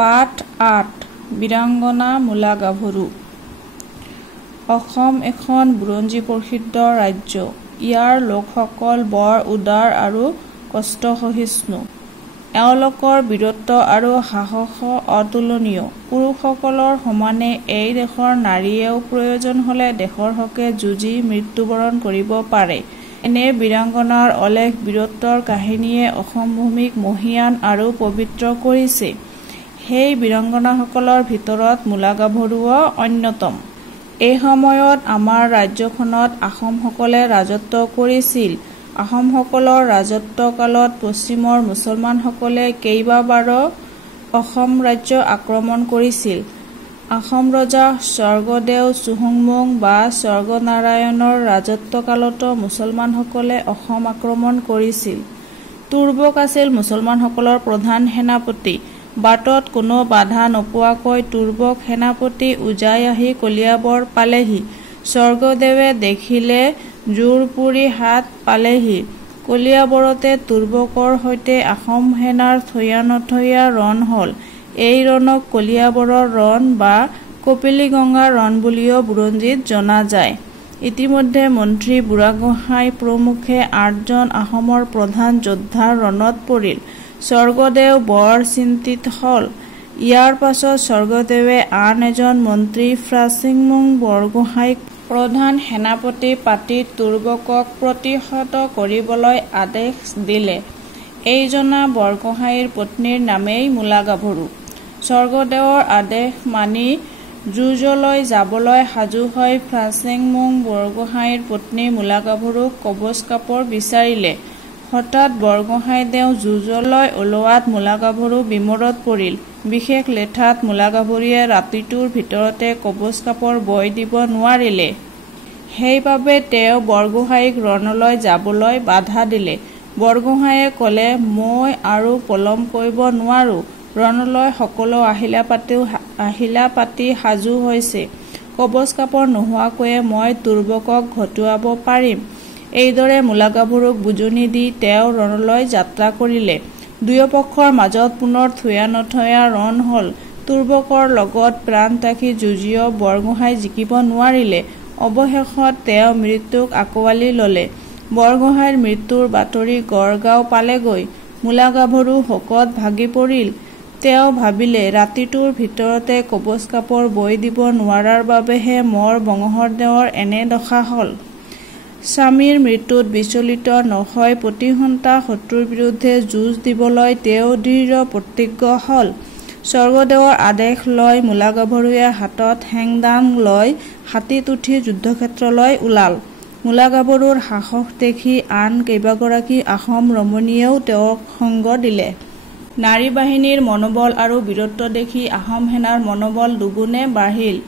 পাঠ ৮ বীৰাংগনা মূলা গাভৰু। অসম এখন বুৰঞ্জী প্ৰসিদ্ধ ৰাজ্য। ইয়াৰ লোকসকল বৰ উদাৰ আৰু কষ্টসহিষ্ণু। এওঁলোকৰ বীৰত্ব আৰু সাহস অতুলনীয়। পুৰুষসকলৰ সমানে এই দেশৰ নাৰীয়েও প্ৰয়োজন হ'লে দেশৰ হকে যুঁজি মৃত্যুবৰণ কৰিব পাৰে। এনে বীৰাংগনাৰ অলেখ বীৰত্বৰ কাহিনীয়ে অসম ভূমিক মহীয়ান আৰু পবিত্ৰ কৰিছে। সেই বীৰাংগনাসকলৰ ভিতৰত মূলা গাভৰুও অন্যতম। এই সময়ত আমাৰ ৰাজ্যখনত আহোমসকলে ৰাজত্ব কৰিছিল। আহোমসকলৰ ৰাজত্বকালত পশ্চিমৰ মুছলমানসকলে কেইবাবাৰো অসম ৰাজ্য আক্ৰমণ কৰিছিল। আহোম ৰজা স্বৰ্গদেউ চুহুংমুং বা স্বৰ্গনাৰায়ণৰ ৰাজত্বকালতো মুছলমানসকলে অসম আক্ৰমণ কৰিছিল। তুৰ্বক আছিল মুছলমানসকলৰ প্ৰধান সেনাপতি। বাটত কোনো বাধা নোপোৱাকৈ তুৰ্বক সেনাপতি উজাই আহি কলিয়াবৰ পালেহি। স্বৰ্গদেৱে দেখিলে জোৰ পুৰি হাত পালেহি। কলিয়াবৰতে তুৰ্বকৰ সৈতে আহোম সেনাৰ থৈয়া নথৈয়া ৰণ হল। এই ৰণক কলিয়াবৰৰ ৰণ বা কপিলীগঙ্গা ৰণ বুলিও বুৰঞ্জীত জনা যায়। ইতিমধ্যে মন্ত্ৰী বুঢ়াগোহাঁই প্ৰমুখে ৮জন আহোমৰ প্ৰধান যোদ্ধাৰ ৰণত পৰিল। স্বৰ্গদেউ বৰ চিন্তিত হল। ইয়াৰ পাছত স্বৰ্গদেৱে আন এজন মন্ত্ৰী ফ্ৰাচিংমুং বৰগোহাঁইক প্ৰধান সেনাপতি পাতি তুৰ্বকক প্ৰতিহত কৰিবলৈ আদেশ দিলে। এইজনা বৰগোহাঁইৰ পত্নীৰ নামেই মূলা গাভৰু। স্বৰ্গদেৱৰ আদেশ মানি যুঁজলৈ যাবলৈ সাজু হৈ ফ্ৰাচিংমুং বৰগোহাঁইৰ পত্নী মূলা গাভৰুক কবচ কাপোৰ বিচাৰিলে। হঠাৎ বৰগোহাঁইদেউ যুঁজলৈ ওলোৱাত মূলা গাভৰু বিমোৰত পৰিল। বিশেষ লেঠাত মূলা গাভৰুৱে ৰাতিটোৰ ভিতৰতে কবচ কাপোৰ বৈ দিব নোৱাৰিলে। সেইবাবে তেওঁ বৰগোহাঁইক ৰণলৈ যাবলৈ বাধা দিলে। বৰগোহাঁয়ে ক'লে, মই আৰু পলম কৰিব নোৱাৰো। ৰণলৈ সকলো আহিলা পাতি সাজু হৈছে। কবচ কাপোৰ নোহোৱাকৈয়ে মই তুৰ্বকক ঘটোৱাব পাৰিম। এইদৰে মূলা গাভৰুক বুজনি দি তেওঁ ৰণলৈ যাত্ৰা কৰিলে। দুয়োপক্ষৰ মাজত পুনৰ থৈয়া নথৈয়া ৰণ হল। তুৰ্বকৰ লগত প্ৰাণ তাকি যুঁজিও বৰগোহাঁই জিকিব নোৱাৰিলে। অৱশেষত তেওঁ মৃত্যুক আঁকোৱালি ললে। বৰগোহাঁইৰ মৃত্যুৰ বাতৰি গড়গাঁও পালেগৈ। মূলা গাভৰু শোকত ভাগি পৰিল। তেওঁ ভাবিলে, ৰাতিটোৰ ভিতৰতে কবচ কাপোৰ বৈ দিব নোৱাৰাৰ বাবেহে মোৰ বংশধৰৰ এনে দশা হল। স্বামীৰ মৃত্যুত বিচলিত নহৈ প্ৰতিহন্তা শত্ৰুৰ বিৰুদ্ধে যুঁজ দিবলৈ তেওঁ দৃঢ় প্ৰতিজ্ঞ হল। স্বৰ্গদেৱৰ আদেশ লৈ মূলা গাভৰুৱে হাতত হেংদাং লৈ হাতীত উঠি যুদ্ধক্ষেত্ৰলৈ ওলাল। মূলা গাভৰুৰ সাহস দেখি আন কেইবাগৰাকী আহোম ৰমণীয়েও তেওঁক সংগ দিলে। নাৰী বাহিনীৰ মনোবল আৰু বীৰত্ব দেখি আহোম সেনাৰ মনোবল দুগুণে বাঢ়িল।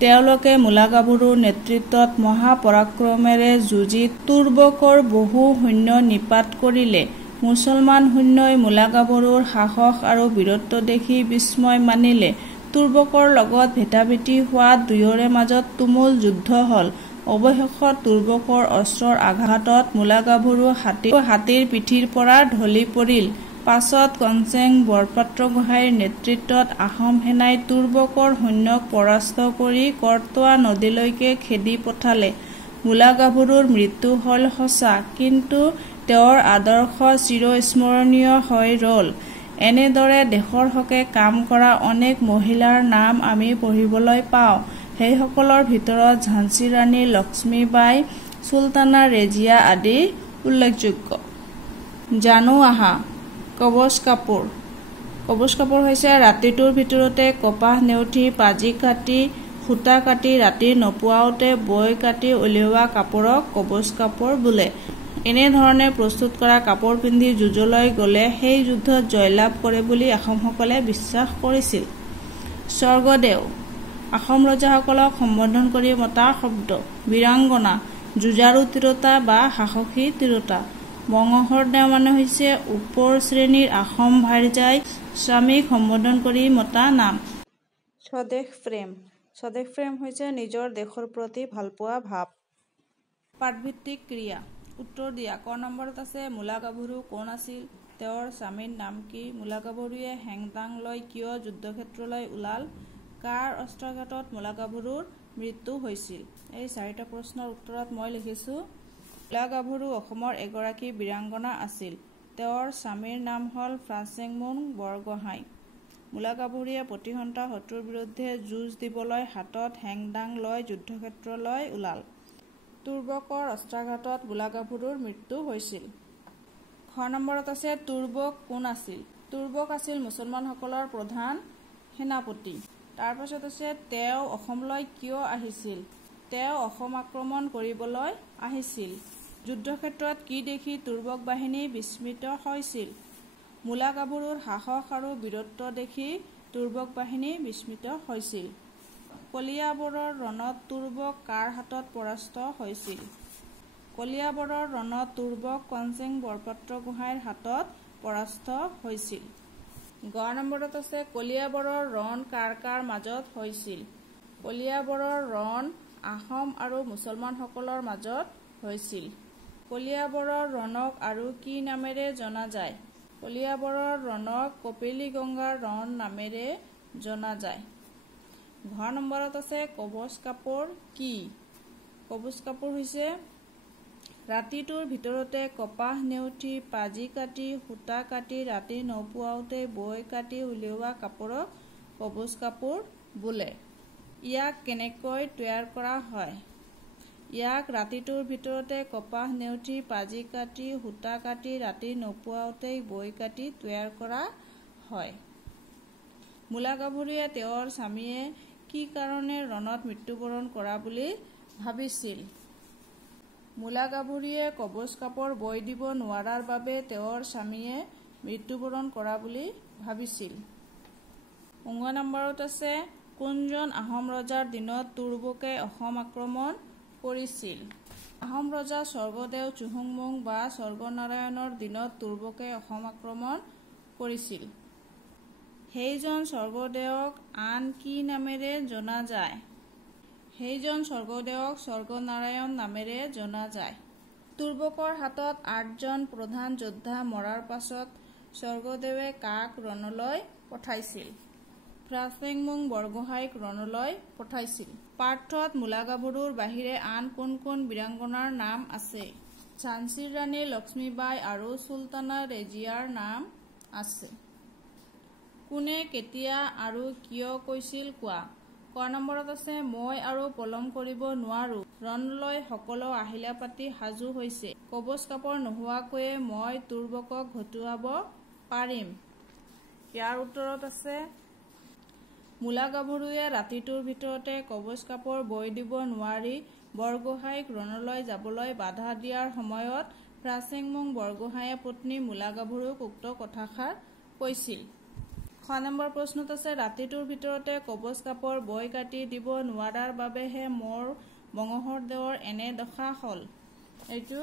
তেওঁলোকে মূলা গাভৰুৰ নেতৃত্বত মহাপৰাক্ৰমেৰে যুঁজি তুৰ্বকৰ বহু সৈন্য নিপাত কৰিলে। মুছলমান সৈন্যই মূলা গাভৰুৰ সাহস আৰু বীৰত্ব দেখি বিস্ময় মানিলে। তুৰ্বকৰ লগত ভেটাভেটি হোৱাত দুয়োৰে মাজত তুমুল যুদ্ধ হল। অৱশেষত তুৰ্বকৰ অস্ত্ৰৰ আঘাতত মূলা গাভৰু হাতীৰ পিঠিৰ পৰা ঢলি পৰিল। পাছত কনচেং বৰপাত্ৰগোহাঁইৰ নেতৃত্বত আহোম সেনাই তুৰ্বকৰ সৈন্যক পৰাস্ত কৰি কৰতোৱা নদীলৈকে খেদি পঠালে। মূলা গাভৰুৰ মৃত্যু হল সঁচা, কিন্তু তেওঁৰ আদৰ্শ চিৰস্মৰণীয় হৈ ৰল। এনেদৰে দেশৰ হকে কাম কৰা অনেক মহিলাৰ নাম আমি পঢ়িবলৈ পাওঁ। সেইসকলৰ ভিতৰত ঝান্সী ৰাণী লক্ষ্মীবাই, চুলতানা ৰেজিয়া আদি উল্লেখযোগ্য। জানো আহা। কবচ কাপোৰ। কবচ কাপোৰ হৈছে ৰাতিটোৰ ভিতৰতে কপাহ নেওঠি পাজি কাটি সূতা কাটি ৰাতি নপুৱাওতে বৈ কাটি উলিওৱা কাপোৰক কবচ কাপোৰ বোলে। এনেধৰণে প্ৰস্তুত কৰা কাপোৰ পিন্ধি যুঁজলৈ গলে সেই যুদ্ধত জয়লাভ কৰে বুলি আহোমসকলে বিশ্বাস কৰিছিল। স্বৰ্গদেউ আহোম ৰজাসকলক সম্বোধন কৰি মতা শব্দ। বীৰাংগনা যুঁজাৰু তিৰোতা বা সাহসী তিৰোতা। বংশধৰ মানে হৈছে ওপৰ শ্ৰেণীৰ আহোম ভাৰ্যাই স্বামীক সম্বোধন কৰি মতা নাম। স্বদেশ প্ৰেম। স্বদেশ প্ৰেম হৈছে নিজৰ দেশৰ প্ৰতি ভালপোৱা ভাৱ। পাঠভিত্তিক ক্ৰিয়া। উত্তৰ দিয়া। ক নম্বৰত আছে মূলা গাভৰু কোন আছিল? তেওঁৰ স্বামীৰ নাম কি? মূলা গাভৰুৱে হেংদাং লৈ কিয় যুদ্ধক্ষেত্ৰলৈ ওলাল? কাৰ অস্ত্ৰাঘাতত মূলা গাভৰুৰ মৃত্যু হৈছিল? এই 4টা প্ৰশ্নৰ উত্তৰত মই লিখিছোঁ মূলা গাভৰু অসমৰ এগৰাকী বীৰাংগনা আছিল। তেওঁৰ স্বামীৰ নাম হ'ল ফ্ৰাচেংমুং বৰগোহাঁই। মূলা গাভৰুৱে প্ৰতিহন্তা শত্ৰুৰ বিৰুদ্ধে যুঁজ দিবলৈ হাতত হেংদাং লৈ যুদ্ধক্ষেত্ৰলৈ ওলাল। তুৰ্বকৰ অস্ত্ৰাঘাতত মূলা গাভৰুৰ মৃত্যু হৈছিল। খ নম্বৰত আছে তুৰ্বক কোন আছিল? তুৰ্বক আছিল মুছলমানসকলৰ প্ৰধান সেনাপতি। তাৰপাছত আছে তেওঁ অসমলৈ কিয় আহিছিল? তেওঁ অসম আক্ৰমণ কৰিবলৈ আহিছিল। যুদ্ধক্ষেত্ৰত কি দেখি তুৰ্বক বাহিনী বিস্মিত হৈছিল? মূলা গাভৰুৰ সাহস আৰু বীৰত্ব দেখি তুৰ্বক বাহিনী বিস্মিত হৈছিল। কলিয়াবৰৰ ৰণত তুৰ্বক কাৰ হাতত পৰাস্ত হৈছিল? কলিয়াবৰৰ ৰণত তুৰ্বক কনচেং বৰপাত্ৰ গোহাঁইৰ হাতত পৰাস্ত হৈছিল। গ নম্বৰত আছে কলিয়াবৰৰ ৰণ কাৰ কাৰ মাজত হৈছিল? কলিয়াবৰৰ ৰণ আহোম আৰু মুছলমানসকলৰ মাজত হৈছিল। কলিয়াবৰৰ ৰণক আৰু কি নামেৰে জনা যায়? কলিয়াবৰৰ ৰণক কপিলীগঙ্গাৰ ৰণ নামেৰে জনা যায়। ঘ নম্বৰত আছে কবচ কাপোৰ কি? কবচ কাপোৰ হৈছে ৰাতিটোৰ ভিতৰতে কপাহ নেউঠি পাজি কাটি সূতা কাটি ৰাতি নপুৱাওঁতে বৈ কাটি উলিওৱা কাপোৰক কবচ কাপোৰ বোলে। ইয়াক কেনেকৈ তৈয়াৰ কৰা হয়? ইয়াক ৰাতিটোৰ ভিতৰতে কপাহ নেউঠি পাজি কাটি সূতা কাটি ৰাতি নপুৱাওঁতেই বৈ কাটি তৈয়াৰ কৰা হয়। মূলা গাভৰুৱে তেওঁৰ স্বামীয়ে কি কাৰণে ৰণত মৃত্যুবৰণ কৰা বুলি ভাবিছিল? মূলা গাভৰুৱে কবচ কাপোৰ বৈ দিব নোৱাৰাৰ বাবে তেওঁৰ স্বামীয়ে মৃত্যুবৰণ কৰা বুলি ভাবিছিল। ১ নম্বৰত আছে কোনজন আহোম ৰজাৰ দিনত তুৰ্বকে অসম আক্ৰমণ কৰিছিল? আহোম ৰজা স্বৰ্গদেউ চুহুংমুং বা স্বৰ্গনাৰায়ণৰ দিনত তুৰ্বকে অসম আক্ৰমণ কৰিছিল। সেইজন স্বৰ্গদেউক আন কি নামেৰে জনা যায়? সেইজন স্বৰ্গদেউক স্বৰ্গনাৰায়ণ নামেৰে জনা যায়। তুৰ্বকৰ হাতত ৮জন প্ৰধান যোদ্ধা মৰাৰ পাছত স্বৰ্গদেৱে কাক ৰণলৈ পঠাইছিল? ফ্ৰাচেংমুং বৰগোহাঁইক ৰণলৈ পঠাইছিল। পাৰ্থত মূলা গাভৰুৰ বাহিৰে আন কোন কোন বীৰাংগনাৰ নাম আছে? ঝান্সীৰ ৰাণী লক্ষ্মীবাই আৰু চুলতানা ৰেজিয়াৰ নাম আছে। কোনে কেতিয়া আৰু কিয় কৈছিল কোৱা? ক নম্বৰত আছে মই আৰু পলম কৰিব নোৱাৰো। ৰণলৈ সকলো আহিলা পাতি সাজু হৈছে। কবচ কাপোৰ নোহোৱাকৈয়ে মই তুৰ্বকক ঘটোৱাব পাৰিম। ইয়াৰ উত্তৰত আছে মূলা গাভৰুৱে ৰাতিটোৰ ভিতৰতে কবচ কাপোৰ বৈ দিব নোৱাৰি বৰগোহাঁইক ৰণলৈ যাবলৈ বাধা দিয়াৰ সময়ত ফ্ৰাচেংমুং বৰগোহাঁইয়ে পত্নী মূলা গাভৰুক উক্ত কথাষাৰ কৈছিল। খ নম্বৰ প্ৰশ্নত আছে ৰাতিটোৰ ভিতৰতে কবচ কাপোৰ বৈ কাটি দিব নোৱাৰাৰ বাবেহে মোৰ বংশধৰৰ এনে দশা হ'ল। এইটো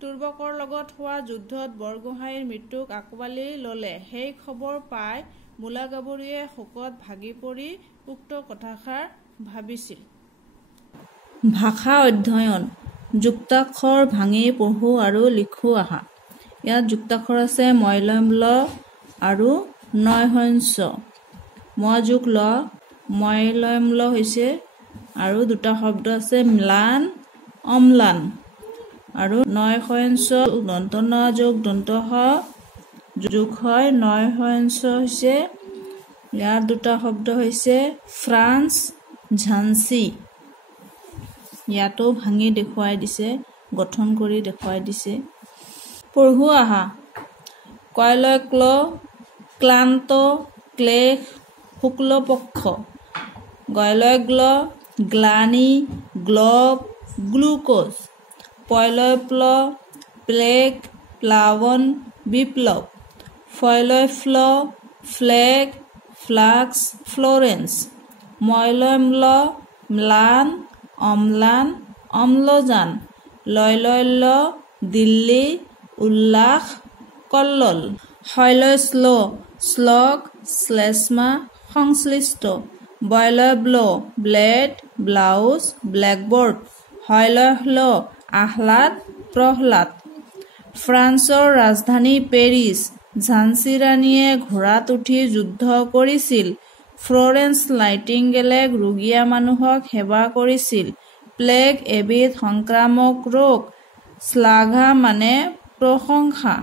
তুৰ্বকৰ লগত হোৱা যুদ্ধত বৰগোহাঁইৰ মৃত্যুক আঁকোৱালি ল'লে। সেই খবৰ পাই মূলা গাভৰুৱে শোকত ভাগি পৰি উক্ত কথাষাৰ ভাবিছিল। ভাষা অধ্যয়ন যুক্তাক্ষৰ ভাঙি পঢ়ো আৰু লিখো আহা। ইয়াত যুক্তাক্ষৰ আছে মইলম ল আৰু নয়হস্য। মই যোগ ল মইলম ল হৈছে আৰু দুটা শব্দ আছে ম্লান অম্লান আৰু নয়হস্য দন্ত ন যোগ দন্ত হ যোগ হয় নয়হস্য হৈছে ইয়াৰ দুটা শব্দ হৈছে ফ্ৰান্স ঝান্সী। ইয়াতো ভাঙি দেখুৱাই দিছে, গঠন কৰি দেখুৱাই দিছে। পঢ়ো আহা কয়লয় ক্ল ক্লান্ত ক্লেশ শুক্লপক্ষ গয়লয় গ্ল গ্লানি গ্লব গ্লুকোজ পয়লয় প্ল প্লেগ প্লাৱন বিপ্লৱ ফয়লয় ফ্ল ফ্লেগ ফ্লাক্স ফ্লৰেন্স ময়লয় ম্ল ম্লান অম্লান অম্লজান লয়লয় ল দিল্লী উল্লাস কল্লল শৈলয় শ্ল শ্লগ শ্লেষ্মা সংশ্লিষ্ট বয়লয় ব্ল ব্লেড ব্লাউজ ব্লেকবোৰ্ড হয়লয় হ্ল আহ্লাদ প্ৰহ্লাদ ফ্ৰান্সৰ ৰাজধানী পেৰিছ। ঝান্সী ৰাণীয়ে ঘোঁৰাত উঠি যুদ্ধ কৰিছিল। ফ্লৰেন্স নাইটিংগেলে ৰোগীয়া মানুহক সেৱা কৰিছিল। প্লেগ এবিধ সংক্ৰামক ৰোগ। শ্লাঘা মানে প্ৰশংসা।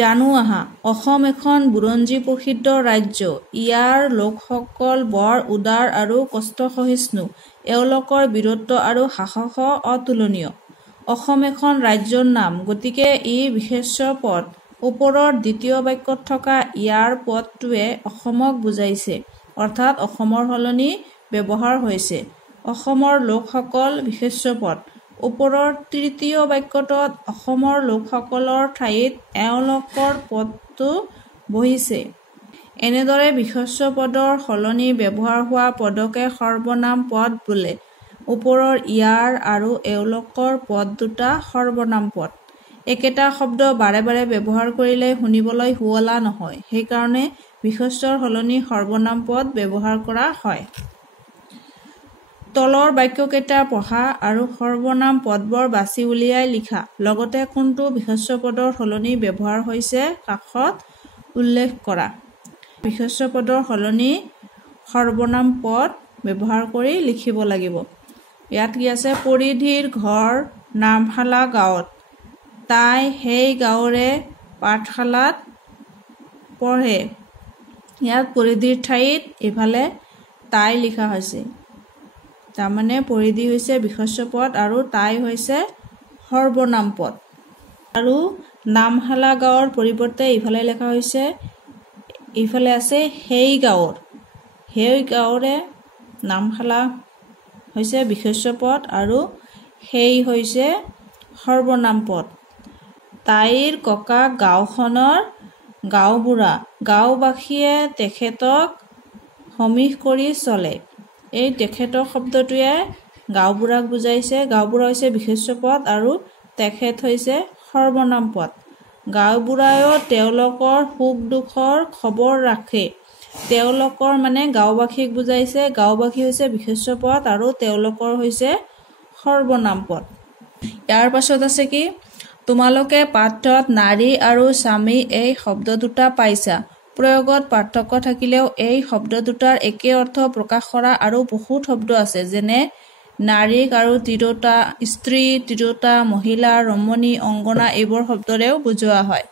জানো আহা, অসম এখন বুৰঞ্জী প্ৰসিদ্ধ ৰাজ্য। ইয়াৰ লোকসকল বৰ উদাৰ আৰু কষ্টসহিষ্ণু। এওঁলোকৰ বীৰত্ব আৰু সাহস অতুলনীয়। অসম এখন ৰাজ্যৰ নাম, গতিকে ই বিশেষ্য পদ। ওপৰৰ দ্বিতীয় বাক্যত থকা ইয়াৰ পদটোৱে অসমক বুজাইছে, অৰ্থাৎ অসমৰ সলনি ব্যৱহাৰ হৈছে। অসমৰ লোকসকল বিশেষ্য পদ। ওপৰৰ তৃতীয় বাক্যটোত অসমৰ লোকসকলৰ ঠাইত এওঁলোকৰ পদটো বহিছে। এনেদৰে বিশেষ্য পদৰ সলনি ব্যৱহাৰ হোৱা পদকে সৰ্বনাম পদ বোলে। ওপৰৰ ইয়াৰ আৰু এওঁলোকৰ পদ দুটা সৰ্বনাম পদ। একেটা শব্দ বাৰে বাৰে ব্যৱহাৰ কৰিলে শুনিবলৈ শুৱলা নহয়, সেইকাৰণে বিশেষ্যৰ সলনি সৰ্বনাম পদ ব্যৱহাৰ কৰা হয়। তলৰ বাক্যকেইটা পঢ়া আৰু সৰ্বনাম পদবোৰ বাছি উলিয়াই লিখা। লগতে কোনটো বিশেষ্য পদৰ সলনি ব্যৱহাৰ হৈছে কাষত উল্লেখ কৰা। বিশেষ্য পদৰ সলনি সৰ্বনাম পদ ব্যৱহাৰ কৰি লিখিব লাগিব। ইয়াত কি আছে? পৰিধিৰ ঘৰ নামশালা গাঁৱত। তাই সেই গাঁৱৰে পাঠশালাত পঢ়ে। ইয়াত পৰিধিৰ ঠাইত ইফালে তাই লিখা হৈছে। তাৰমানে পৰিধি হৈছে বিশেষ্য পদ আৰু তাই হৈছে সৰ্বনাম পদ। আৰু নামশালা গাঁৱৰ পৰিৱৰ্তে ইফালে লেখা হৈছে, ইফালে আছে সেই গাঁৱৰ। সেই গাঁৱৰে নামশালা হৈছে বিশেষ্য পদ আৰু সেই হৈছে সৰ্বনাম পদ। তাইৰ ককা গাঁওখনৰ গাঁওবুঢ়া। গাঁওবাসীয়ে তেখেতক সমীহ কৰি চলে। এই তেখেতক শব্দটোৱে গাঁওবুঢ়াক বুজাইছে। গাঁওবুঢ়া হৈছে বিশেষ্য পদ আৰু তেখেত হৈছে সৰ্বনাম পদ। গাঁওবুঢ়ায়ো তেওঁলোকৰ সুখ দুখৰ খবৰ ৰাখে। তেওঁলোকৰ মানে গাঁওবাসীক বুজাইছে। গাঁওবাসী হৈছে বিশেষ্য পদ আৰু তেওঁলোকৰ হৈছে সৰ্বনাম পদ। ইয়াৰ পাছত আছে কি? তোমালোকে পাঠত নাৰী আৰু স্বামী এই শব্দ দুটা পাইছা। প্ৰয়োগত পাৰ্থক্য থাকিলেও এই শব্দ দুটাৰ একে অৰ্থ প্ৰকাশ কৰা আৰু বহুত শব্দ আছে, যেনে নাৰীক আৰু তিৰোতা, স্ত্ৰী, তিৰোতা, মহিলা, ৰমণী, অংগনা এইবোৰ শব্দৰেও বুজোৱা হয়।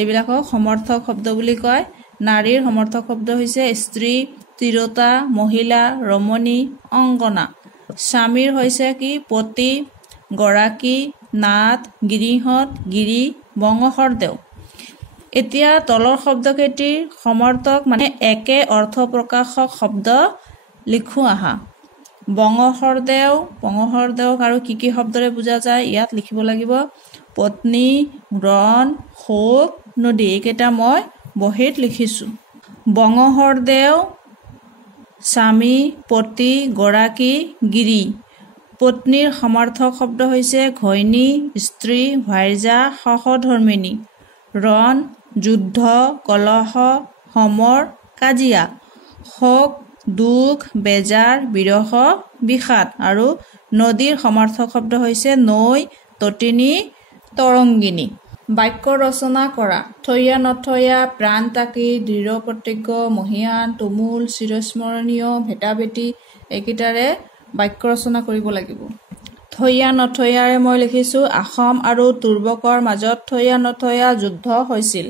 এইবিলাকক সমৰ্থক শব্দ বুলি কয়। নাৰীৰ সমৰ্থক শব্দ হৈছে স্ত্ৰী, তিৰোতা, মহিলা, ৰমণী, অংগনা। স্বামীৰ হৈছে কি? পতি, গৰাকী, নাথ, গিৰিহঁত, গিৰি, বংশধৰ। এতিয়া তলৰ শব্দকেইটিৰ সমৰ্থক মানে একে অৰ্থ প্ৰকাশক শব্দ লিখো আহা। বংশধৰক আৰু কি কি শব্দৰে বুজা যায় ইয়াত লিখিব লাগিব। পত্নী, ৰণ, শোক, নদী। এইকেইটা মই বহীত লিখিছো। বংশধৰ, স্বামী, পতি, গৰাকী, গিৰি। পত্নীৰ সমাৰ্থক শব্দ হৈছে ঘৈণী, স্ত্ৰী, ভাৰ্যা, সহধৰ্মিনী। ৰণ, যুদ্ধ, কলহ, সমৰ, কাজিয়া। শোক, দুখ, বেজাৰ, বিৰহ, বিষাদ। আৰু নদীৰ সমাৰ্থক শব্দ হৈছে নৈ, তটিনী, তৰংগিনী। বাক্য ৰচনা কৰা। থৈয়া নথৈয়া, প্ৰাণতাকী, দৃঢ় প্ৰতিজ্ঞ, মহীয়ান, তুমুল, চিৰস্মৰণীয়, ভেটাভেটি এইকেইটাৰে বাক্য ৰচনা কৰিব লাগিব। থৈয়া নথৈয়াৰে মই লিখিছো, আহোম আৰু তুৰ্বকৰ মাজত থৈয়া নথৈয়া যুদ্ধ হৈছিল।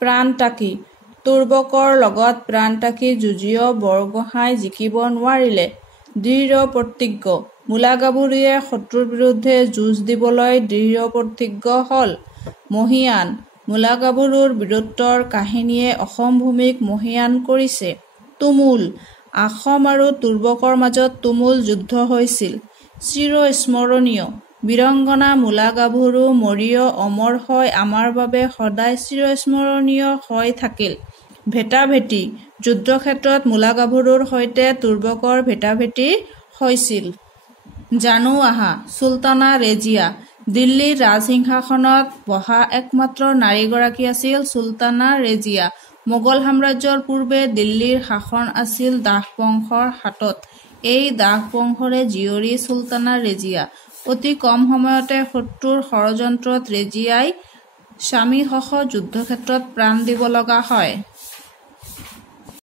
প্ৰাণতাকী, তুৰ্বকৰ লগত প্ৰাণতাকী যুঁজিও বৰগোহাঁই জিকিব নোৱাৰিলে। দৃঢ় প্ৰতিজ্ঞ, মূলা গাভৰুৱে শত্ৰুৰ বিৰুদ্ধে যুঁজ দিবলৈ দৃঢ় প্ৰতিজ্ঞ হ'ল। মহীয়ান, মূলা গাভৰুৰ বীৰত্বৰ কাহিনীয়ে অসম ভূমিক মহীয়ান কৰিছে। তুমুল, আহোম আৰু তুৰ্বকৰ মাজত তুমুল যুদ্ধ হৈছিল। চিৰস্মৰণীয়, বীৰংগনা মূলা গাভৰু মৰিও অমৰ হৈ আমাৰ বাবে সদায় চিৰস্মৰণীয় হৈ থাকিল। ভেটাভেটি, যুদ্ধক্ষেত্ৰত মূলা গাভৰুৰ সৈতে তুৰ্বকৰ ভেটাভেটি হৈছিল। জানো আহা, চুলতানা ৰেজিয়া। দিল্লীৰ ৰাজসিংহাসনত বহা একমাত্ৰ নাৰীগৰাকী আছিল চুলতানা ৰেজিয়া। মোগল সাম্ৰাজ্যৰ পূৰ্বে দিল্লীৰ শাসন আছিল দাস বংশৰ হাতত। এই দাস বংশৰে জীয়ৰী চুলতানা ৰেজিয়া। অতি কম সময়তে শত্ৰুৰ ষড়যন্ত্ৰত ৰেজিয়াই স্বামীসহ যুদ্ধক্ষেত্ৰত প্ৰাণ দিব লগা হয়।